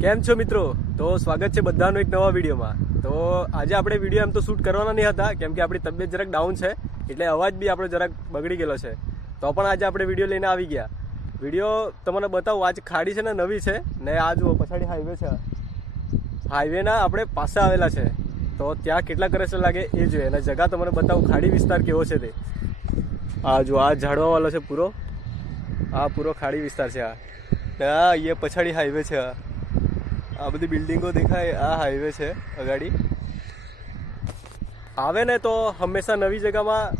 કેમ છો મિત્રો? તો સ્વાગત છે બધાનો એક નવા વિડીયોમાં. તો આજે આપણે વિડીયો એમ તો શૂટ કરવાના નહીં હતા, કેમ કે આપણી તબિયત જરાક ડાઉન છે, એટલે અવાજ બી આપણો જરાક બગડી ગયેલો છે. તો પણ આજે આપણે વિડીયો લઈને આવી ગયા. વિડીયો તમને બતાવું, આજ ખાડી છે ને નવી છે ને, આ જુઓ પછાડી હાઈવે છે. હાઈવેના આપણે પાસે આવેલા છે, તો ત્યાં કેટલા કરસ લાગે એ જોઈએ. અને જગા તમને બતાવું, ખાડી વિસ્તાર કેવો છે તે. આ જો આ ઝાડવાવાળો છે પૂરો, આ પૂરો ખાડી વિસ્તાર છે. આ અહીંયા પછાડી હાઈવે છે. આ બધી બિલ્ડિંગો દેખાય, આ હાઈવે છે અગાડી. આવે ને તો હંમેશા નવી જગ્યામાં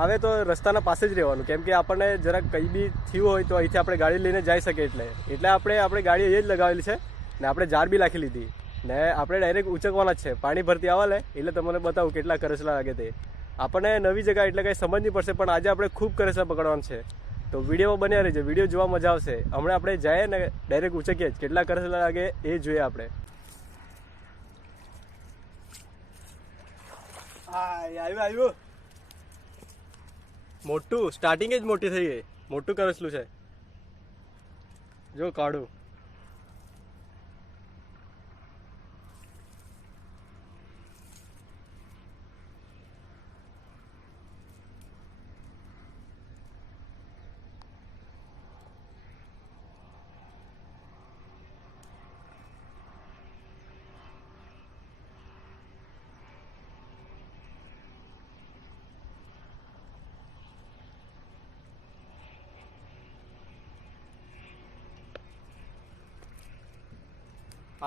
આવે તો રસ્તાના પાસે જ રહેવાનું, કેમ કે આપણને જરાક કંઈ બી થયું હોય તો અહીંથી આપણે ગાડી લઈને જઈ શકીએ. એટલે આપણે ગાડી એ જ લગાવેલી છે ને, આપણે જાર બી રાખી લીધી ને આપણે ડાયરેક્ટ ઉચકવાના જ છે. પાણી ભરતી આવે લે એટલે તમને બતાવું કેટલા કરસલા લાગે તે. આપણને નવી જગ્યા એટલે કંઈ સમજ નહીં પડશે, પણ આજે આપણે ખૂબ કરસલા પકડવાનું છે. તો વિડીયોમાં બન્યા રહેજો, વિડીયો જોવા મજા આવશે. હમણાં આપણે જઈએ ને ડાયરેક્ટ ઉચકીએ જ, કેટલા કરસલા લાગે એ જોઈએ આપણે. આવ્યું મોટું, સ્ટાર્ટિંગ જ મોટી થઈ ગઈ. મોટું કરસલું છે જો, કાઢું.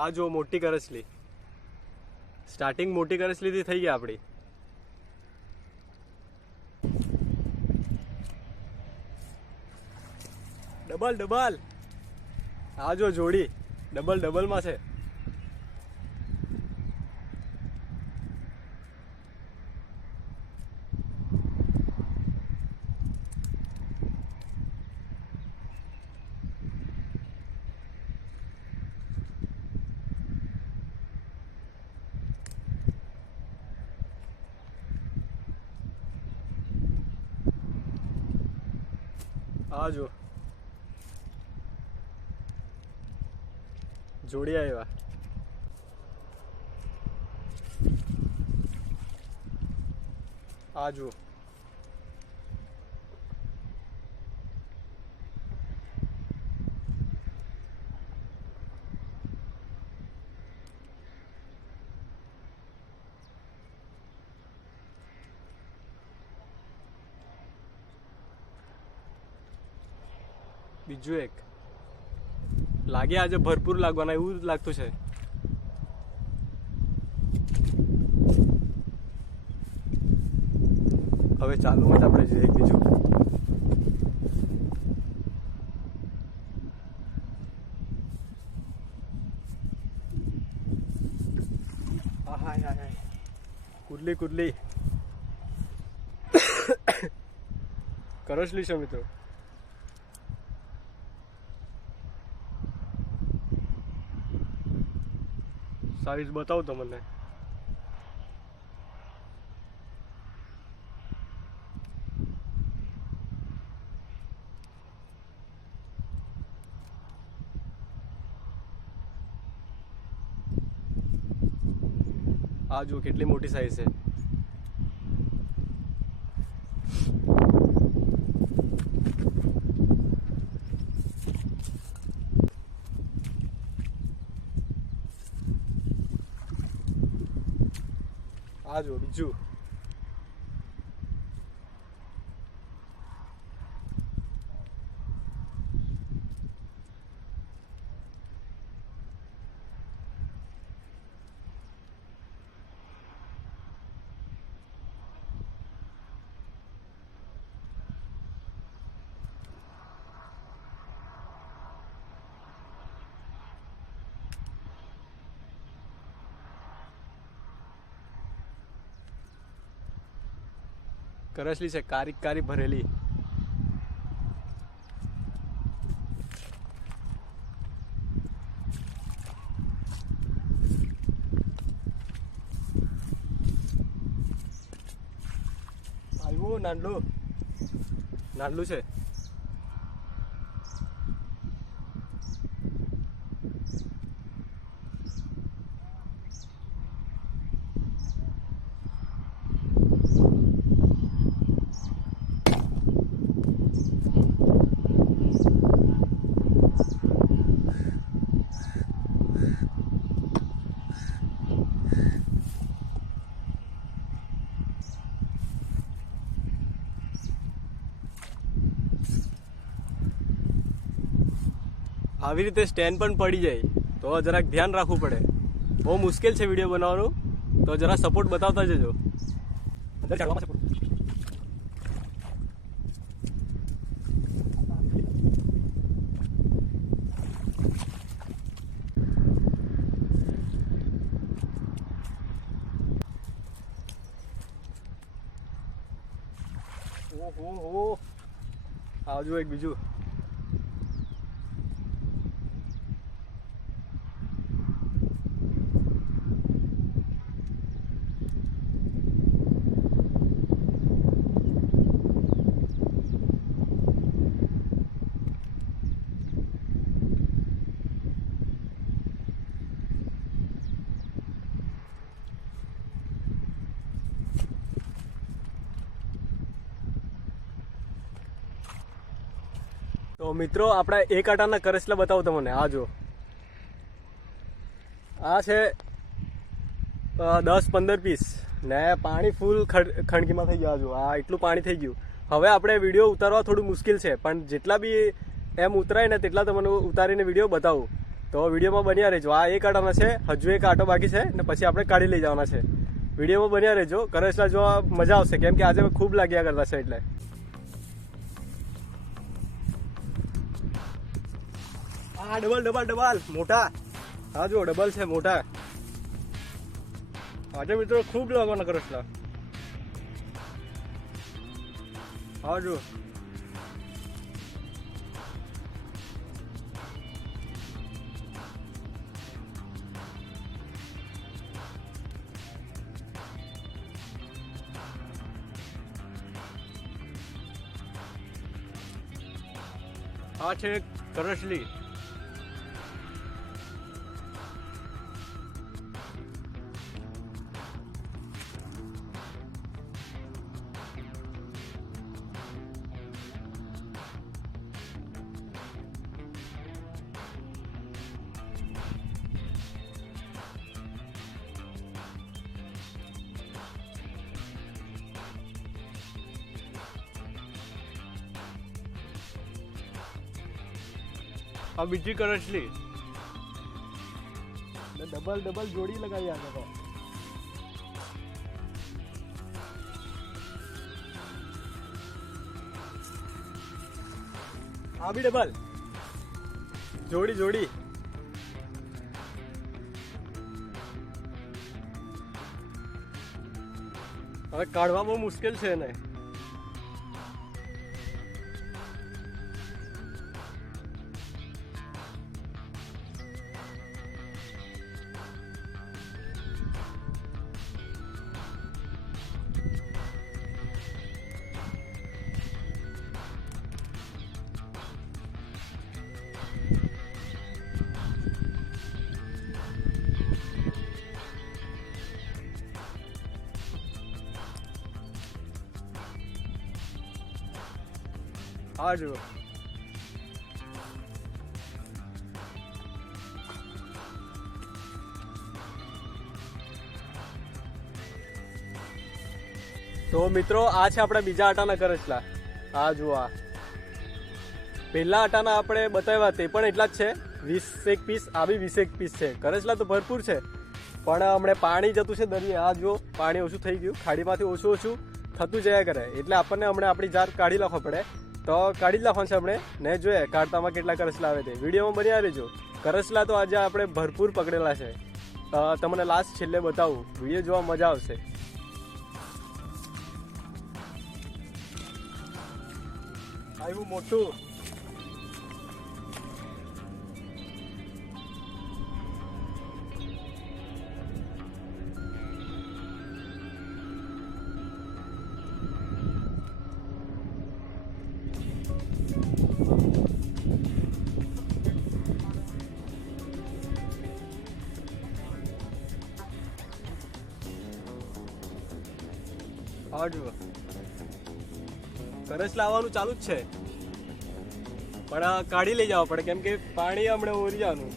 આ જો મોટી કરસલી, સ્ટાર્ટિંગ મોટી કરસલીથી થઈ ગયા આપણી. ડબલ આ જો જોડી ડબલમાં છે. આ જો જોડી આવ્યા. આ જુઓ, બીજું એક લાગે. આજે ભરપૂર લાગવાના એવું જ લાગતું છે. હવે ચાલુ જ આપણે જોઈએ બીજું. કુદલી કરસલી છે મિત્રો. સાઈઝ બતાવું તમને. આ જુઓ કેટલી મોટી સાઈઝ છે. આ જુઓ બીજું. કરસલી છે, કારી ભરેલી. આવ્યું નાનલું છે. આવી રીતે સ્ટેન્ડ પણ પડી જાય તો જરાક ધ્યાન રાખવું પડે. બહુ મુશ્કેલ છે વિડીયો બનાવવાનું, તો જરા સપોર્ટ બતાવતા જજો. અંદર ચાલવા પાસે ઓહો આવજો એક બીજું. તો મિત્રો આપણા એક આટાના કરસલા બતાવો તમને. આ જો આ છે 10-15 પીસ ને પાણી ફૂલ ખણકીમાં થઈ ગયા. જો આ એટલું પાણી થઈ ગયું. હવે આપણે વિડીયો ઉતારવા થોડું મુશ્કેલ છે, પણ જેટલા બી એમ ઉતરાય ને તેટલા તમને ઉતારીને વિડીયો બતાવું. તો વિડીયોમાં બન્યા રહેજો. આ એક આટાના છે, હજુ એક આટો બાકી છે ને પછી આપણે કાઢી લઈ જવાના છે. વિડીયોમાં બન્યા રહેજો. કરસલા જોવા મજા આવશે, કેમ કે આજે ખૂબ લાગ્યા કરતા છે એટલે. હા ડબલ મોટા. હા જો ડબલ છે મોટા. આજે મિત્રો ખૂબ લાવવાના કરસલા. હા જો આ છે કરસલી. આ બીજી કરસલી ડબલ જોડી લગાવી આ તો. આ બી ડબલ જોડી. હવે કાઢવા બહુ મુશ્કેલ છે ને. આ જુઓ તો મિત્રો આ છે આપણા બીજા આટાના કરસલા. આ જુઓ આ પહેલા આટાના આપણે બતાવ્યા તે પણ એટલા જ છે, 20 પીસ. આ બી 20 પીસ છે. કરસલા તો ભરપૂર છે, પણ હમણાં પાણી જતું છે દરિયે. આ જુઓ પાણી ઓછું થઈ ગયું, ખાડીમાંથી ઓછું થતું જયા કરે, એટલે આપણને હમણાં આપણી જાર કાઢી નાખવા પડે. તો કાઢી જ નાખવાનું છે આપણે ને જોઈએ કાઢતામાં કેટલા કરસલા આવે તે. વિડીયોમાં બન્યા રહેજો. કરસલા તો આજે આપણે ભરપૂર પકડેલા છે. તમને લાસ્ટ છેલ્લે બતાવું, વિડીયો જોવા મજા આવશે. આવ્યું મોટું. આ જુઓ કરસલા આવવાનું ચાલુ જ છે, પણ કાઢી લઈ જવા પડે કેમ કે પાણી હમણાં ઓરી જવાનું.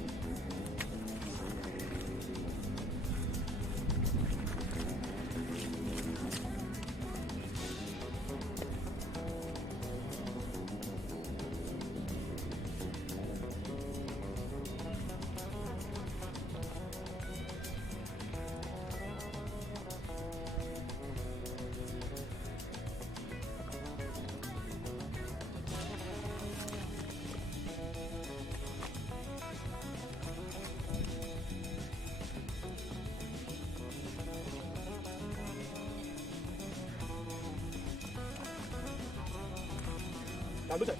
લાંબુ છે.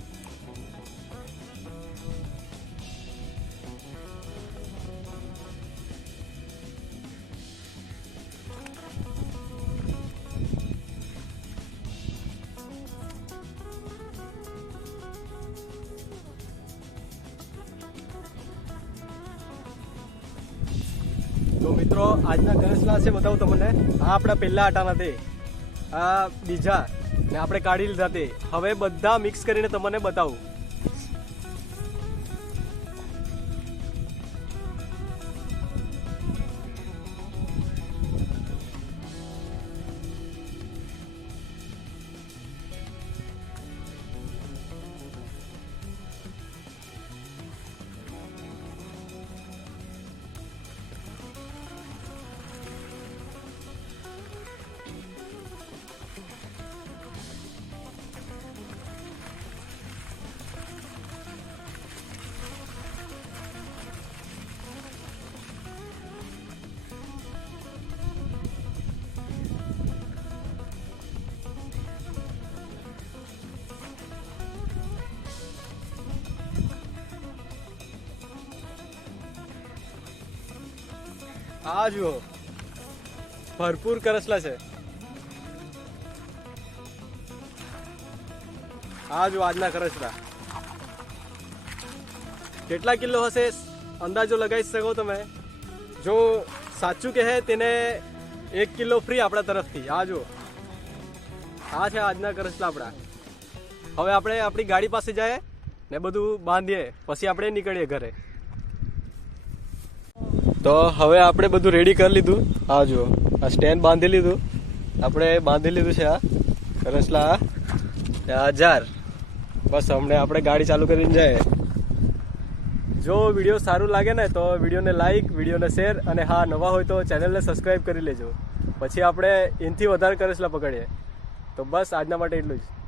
તો મિત્રો આજના ગણેશલા છે બતાવું તમને. આ આપણા પહેલા આટાના તે, આ બીજા ને આપણે કાઢી લીધા તે. હવે બધા મિક્સ કરીને તમને બતાવું. આ જુઓ ભરપૂર કરસલા છે. આ જુઓ આજના કરસલા કેટલા કિલો હશે અંદાજો લગાવી શકો તમે. જો સાચું કહે તેને 1 કિલો ફ્રી આપણા તરફથી. આ જુઓ આ છે આજના કરસલા આપણા. હવે આપણે આપણી ગાડી પાસે જાય ને બધું બાંધીએ, પછી આપણે નીકળીએ ઘરે. તો હવે આપણે બધું રેડી કરી લીધું. આ જુઓ આ સ્ટેન્ડ બાંધી લીધું, આપણે બાંધી લીધું છે. આ કરસલા 1000. બસ હમણે આપણે ગાડી ચાલુ કરીને જાય. જો વિડીયો સારું લાગે ને તો વિડીયોને લાઈક, વિડીયોને શેર, અને હા નવા હોય તો ચેનલને સબસ્ક્રાઈબ કરી લેજો. પછી આપણે એનાથી વધારે કરસલા પકડીએ. તો બસ આજના માટે એટલું જ.